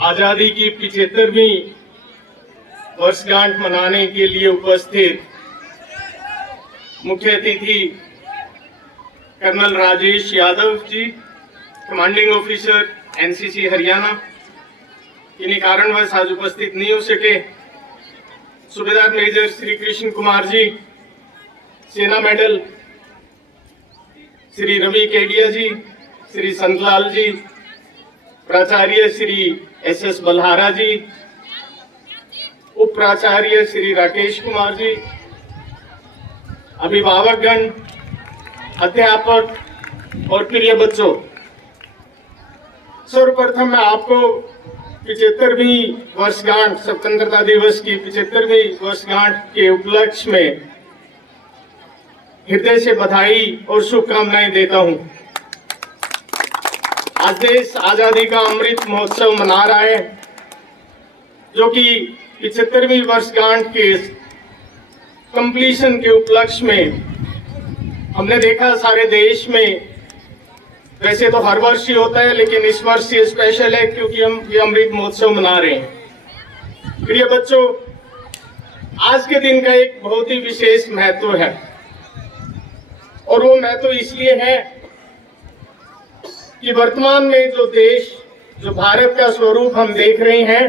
आजादी की 75वीं वर्षगांठ मनाने के लिए उपस्थित मुख्य अतिथि colonel Rajesh Yadav ji, commanding officer NCC Haryana, किन्हीं कारणवश आज उपस्थित नहीं हो सके। सूबेदार मेजर श्री कृष्ण कुमार जी, सेना मेडल श्री रवि केडिया जी, श्री संतलाल जी, प्राचार्य श्री एस बल्हारा जी, उप प्राचार्य श्री राकेश कुमार जी, अभिभावकगण, अध्यापक और प्रिय बच्चों, सर्वप्रथम मैं आपको 75वीं वर्षगांठ, स्वतंत्रता दिवस की 75वीं वर्षगांठ के उपलक्ष्य में हृदय से बधाई और शुभकामनाएं देता हूं। आज देश आजादी का अमृत महोत्सव मना रहा है, जो कि 75वीं वर्षगांठ के कंप्लीशन के उपलक्ष्य में हमने देखा सारे देश में, वैसे तो हर वर्ष ही होता है लेकिन इस वर्ष ये स्पेशल है क्योंकि हम ये अमृत महोत्सव मना रहे हैं। प्रिय बच्चों, आज के दिन का एक बहुत ही विशेष महत्व है और वो महत्व इसलिए है कि वर्तमान में जो देश, जो भारत का स्वरूप हम देख रहे हैं,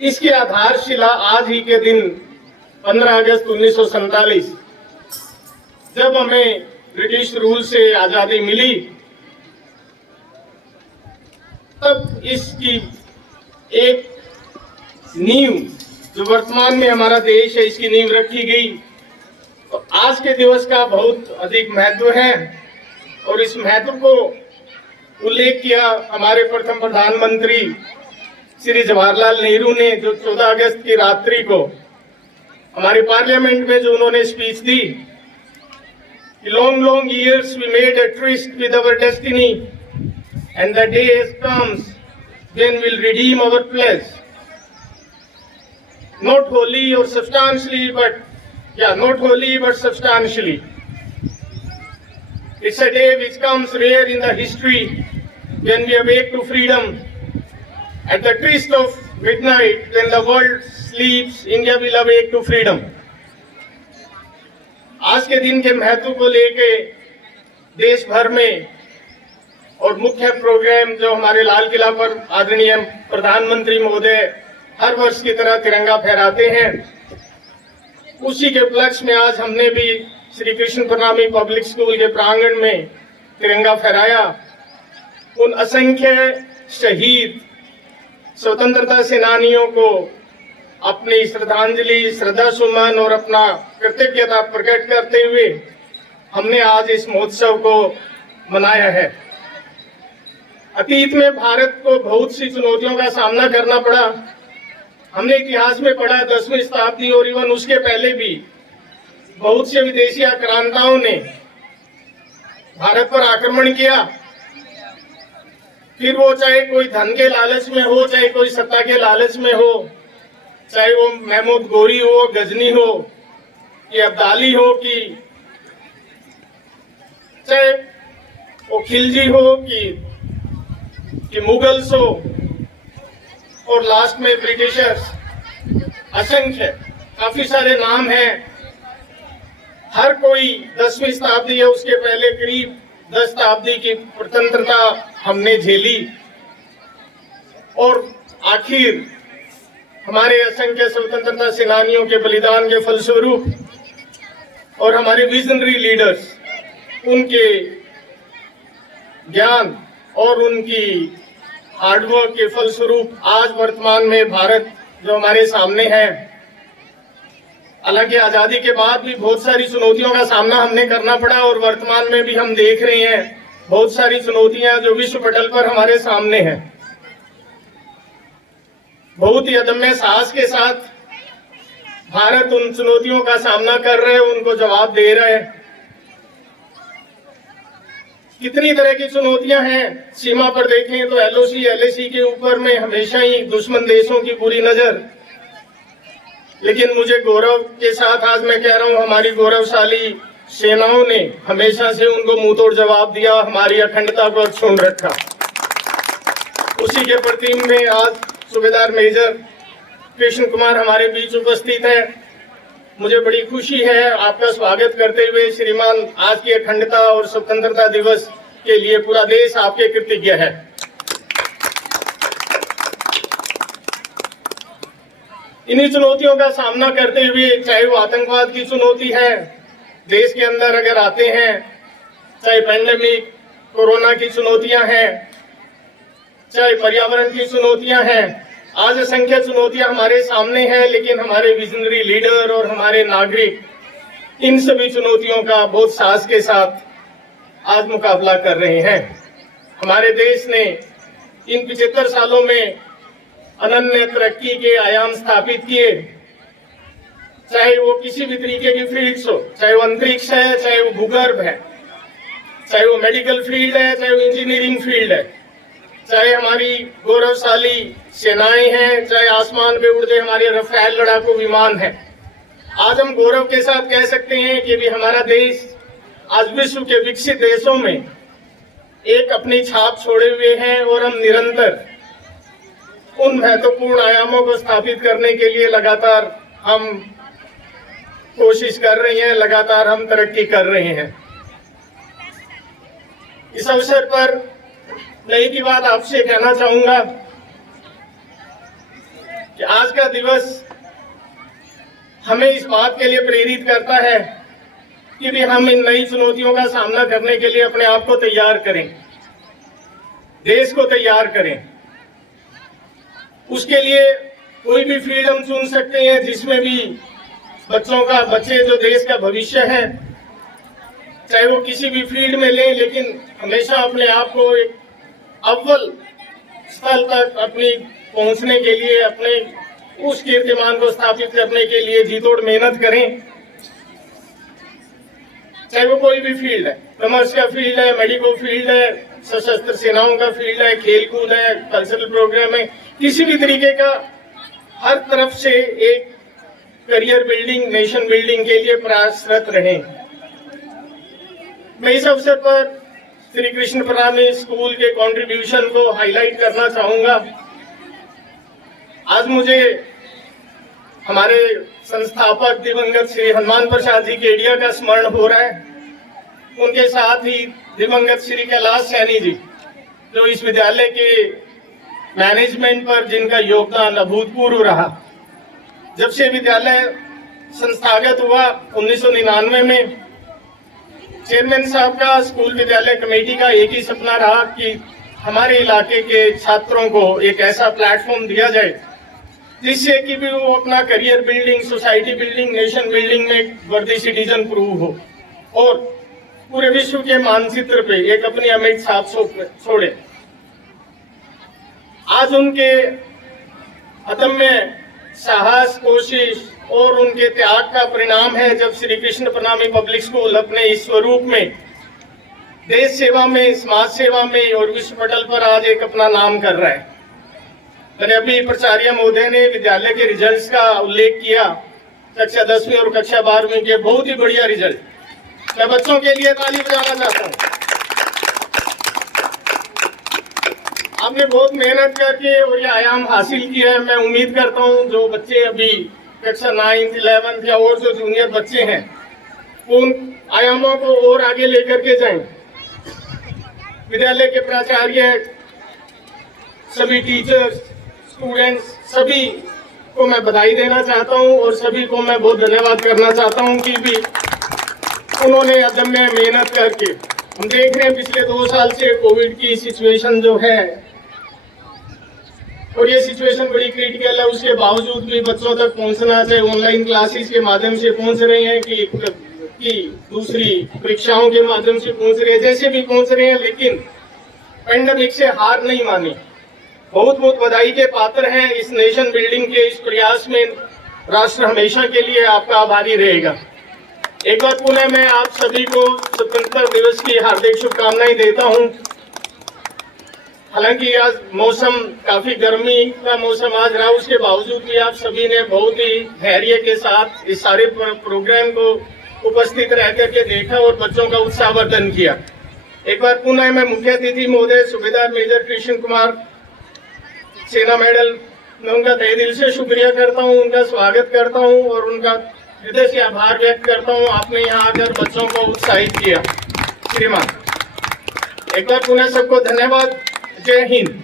इसकी आधारशिला आज ही के दिन 15 अगस्त 1947 जब हमें ब्रिटिश रूल से आजादी मिली, तब इसकी एक नींव, जो वर्तमान में हमारा देश है, इसकी नींव रखी गई। तो आज के दिवस का बहुत अधिक महत्व है और इस महत्व को उल्लेख किया हमारे प्रथम प्रधानमंत्री श्री जवाहरलाल नेहरू ने, जो 14 अगस्त की रात्रि को हमारे पार्लियामेंट में जो उन्होंने speech the, long years we made a tryst with our destiny and the day comes when we'll redeem our pledge, not wholly or substantially but substantially. It's a day which comes rare in the history when we awake to freedom. At the tryst of midnight, when the world sleeps, India will awake to freedom. आज के दिन के महत्व को लेके देश भर में और मुख्य प्रोग्राम जो हमारे लाल किला पर आदरणीय प्रधानमंत्री महोदय हर वर्ष की तरह तिरंगा फहराते हैं, उसी के उपलक्ष्य में आज हमने भी श्री कृष्ण प्रणामी पब्लिक स्कूल के प्रांगण में तिरंगा फहराया। उन असंख्य शहीद स्वतंत्रता सेनानियों को अपनी श्रद्धांजलि, श्रद्धा सुमन और अपना कृतज्ञता प्रकट करते हुए हमने आज इस महोत्सव को मनाया है। अतीत में भारत को बहुत सी चुनौतियों का सामना करना पड़ा। हमने इतिहास में पढ़ा 10वीं शताब्दी और इवन उसके पहले भी बहुत से विदेशी आक्रांताओं ने भारत पर आक्रमण किया, फिर वो चाहे कोई धन के लालच में हो, चाहे कोई सत्ता के लालच में हो, चाहे वो महमूद गोरी हो, गजनी हो, कि अब्दाली हो, चाहे वो खिलजी हो कि मुगल्स हो और लास्ट में ब्रिटिशर्स, असंख्य काफी सारे नाम हैं। हर कोई 10वीं शताब्दी या उसके पहले करीब 10 शताब्दी की स्वतंत्रता हमने झेली और आखिर हमारे असंख्य स्वतंत्रता सेनानियों के बलिदान के फलस्वरूप और हमारे विजनरी लीडर्स, उनके ज्ञान और उनकी हार्डवर्क के फलस्वरूप आज वर्तमान में भारत जो हमारे सामने है। हालांकि आजादी के बाद भी बहुत सारी चुनौतियों का सामना हमने करना पड़ा और वर्तमान में भी हम देख रहे हैं बहुत सारी चुनौतियां जो विश्व पटल पर हमारे सामने हैं। बहुत ही अदम्य साहस के साथ भारत उन चुनौतियों का सामना कर रहे हैं, उनको जवाब दे रहे हैं। कितनी तरह की चुनौतियां हैं, सीमा पर देखें तो एलओसी, एलएसी के ऊपर में हमेशा ही दुश्मन देशों की पूरी नजर, लेकिन मुझे गौरव के साथ आज मैं कह रहा हूं, हमारी गौरवशाली सेनाओं ने हमेशा से उनको मुंहतोड़ जवाब दिया, हमारी अखंडता को छून रखा। उसी के प्रतिम में आज सूबेदार मेजर कृष्ण कुमार हमारे बीच उपस्थित है। मुझे बड़ी खुशी है आपका स्वागत करते हुए श्रीमान। आज की अखंडता और स्वतंत्रता दिवस के लिए पूरा देश आपके कृतज्ञ है। इन्हीं चुनौतियों का सामना करते हुए, चाहे वो आतंकवाद की चुनौती है, देश के अंदर अगर आते हैं, चाहे पैंडेमिक कोरोना की चुनौतियां हैं, चाहे पर्यावरण की चुनौतियां हैं, आज असंख्य चुनौतियां हमारे सामने हैं, लेकिन हमारे विजनरी लीडर और हमारे नागरिक इन सभी चुनौतियों का बहुत साहस के साथ आज मुकाबला कर रहे हैं। हमारे देश ने इन 75 सालों में अनन्य तरक्की के आयाम स्थापित किए, चाहे वो किसी भी तरीके की फील्ड्स हो, चाहे वो अंतरिक्ष है, चाहे वो भूगर्भ है, चाहे वो मेडिकल फील्ड है, चाहे वो इंजीनियरिंग फील्ड है, चाहे हमारी गौरवशाली सेनाएं हैं, चाहे आसमान पे उड़ते हमारे रफेल लड़ाकू विमान है। आज हम गौरव के साथ कह सकते हैं कि भी हमारा देश आज विश्व के विकसित देशों में एक अपनी छाप छोड़े हुए हैं और हम निरंतर उन महत्वपूर्ण आयामों को स्थापित करने के लिए लगातार हम कोशिश कर रहे हैं, लगातार हम तरक्की कर रहे हैं। इस अवसर पर मैं एक ही बात आपसे कहना चाहूंगा कि आज का दिवस हमें इस बात के लिए प्रेरित करता है कि भी हम इन नई चुनौतियों का सामना करने के लिए अपने आप को तैयार करें, देश को तैयार करें। उसके लिए कोई भी फील्ड हम चुन सकते हैं जिसमें भी बच्चे जो देश का भविष्य है, चाहे वो किसी भी फील्ड में लें, लेकिन हमेशा अपने आप को एक अव्वल स्थल तक अपनी पहुंचने के लिए, अपने उस कीर्तिमान को स्थापित करने के लिए जी तोड़ मेहनत करें। चाहे वो कोई भी फील्ड है, कॉमर्स का फील्ड है, मेडिकल फील्ड है, सशस्त्र सेनाओं का फील्ड है, खेल कूद है, कल्चरल प्रोग्राम है, किसी भी तरीके का हर तरफ से एक करियर बिल्डिंग, नेशन बिल्डिंग के लिए प्रयासरत रहें। मैं इस अवसर पर श्री कृष्ण प्रणामी स्कूल के कंट्रीब्यूशन को हाईलाइट करना चाहूंगा। आज मुझे हमारे संस्थापक दिवंगत श्री हनुमान प्रसाद जी केडिया का स्मरण हो रहा है। उनके साथ ही दिवंगत श्री कैलाश सैनी जी, जो इस विद्यालय के मैनेजमेंट पर जिनका योगदान अभूतपूर्व रहा। जब से विद्यालय संस्थागत हुआ 1999 में, चेयरमैन साहब का स्कूल विद्यालय कमेटी का एक ही सपना रहा कि हमारे इलाके के छात्रों को एक ऐसा प्लेटफॉर्म दिया जाए जिससे कि भी वो अपना career building, society building, nation building में वर्दी सिटीजन प्रूव हो और पूरे विश्व के मानचित्र पे एक अपनी अमिट छाप छोड़े। आज उनके अदम्य साहस, कोशिश और उनके त्याग का परिणाम है जब श्री कृष्ण प्रणामी पब्लिक स्कूल अपने इस स्वरूप में देश सेवा में, समाज सेवा में और विश्व पटल पर आज एक अपना नाम कर रहा है। मैंने अभी प्राचार्य महोदय ने विद्यालय के रिजल्ट्स का उल्लेख किया, कक्षा 10वीं और कक्षा 12वीं के बहुत ही बढ़िया रिजल्ट। मैं बच्चों के लिए ताली बजाना चाहता हूँ। आपने बहुत मेहनत करके और ये आयाम हासिल किया है। मैं उम्मीद करता हूँ जो बच्चे अभी कक्षा 9, 11 या और जो जूनियर बच्चे हैं उन आयामों को और आगे लेकर के जाएं। विद्यालय के प्राचार्य, सभी टीचर्स, स्टूडेंट्स, सभी को मैं बधाई देना चाहता हूं और सभी को मैं बहुत धन्यवाद करना चाहता हूं कि भी उन्होंने अदम्य मेहनत करके, हम देख रहे हैं पिछले 2 साल से कोविड की सिचुएशन जो है और ये सिचुएशन बड़ी क्रिटिकल है, उसके बावजूद भी बच्चों तक पहुंचना, चाहे ऑनलाइन क्लासेस के माध्यम से पहुंच रहे हैं कि दूसरी परीक्षाओं के माध्यम से पहुंच रहे हैं, जैसे भी पहुंच रहे हैं, लेकिन पैंडेमिक से हार नहीं मानी। बहुत बहुत बधाई के पात्र हैं। इस नेशन बिल्डिंग के इस प्रयास में राष्ट्र हमेशा के लिए आपका आभारी रहेगा। एक बार पुनः मैं आप सभी को स्वतंत्रता दिवस की हार्दिक शुभकामनाएं देता हूं। हालांकि आज मौसम काफी गर्मी का मौसम आज रहा, उसके बावजूद भी आप सभी ने बहुत ही धैर्य के साथ इस सारे प्रोग्राम को उपस्थित रह करके देखा और बच्चों का उत्साहवर्धन किया। एक बार पुनः मैं मुख्य अतिथि महोदय सूबेदार मेजर कृष्ण कुमार सेना मेडल, मैं उनका तहे दिल से शुक्रिया करता हूं, उनका स्वागत करता हूं और उनका हृदय से आभार व्यक्त करता हूं। आपने यहाँ आकर बच्चों को उत्साहित किया। श्रीमान, एक बार पुनः सबको धन्यवाद। जय हिंद।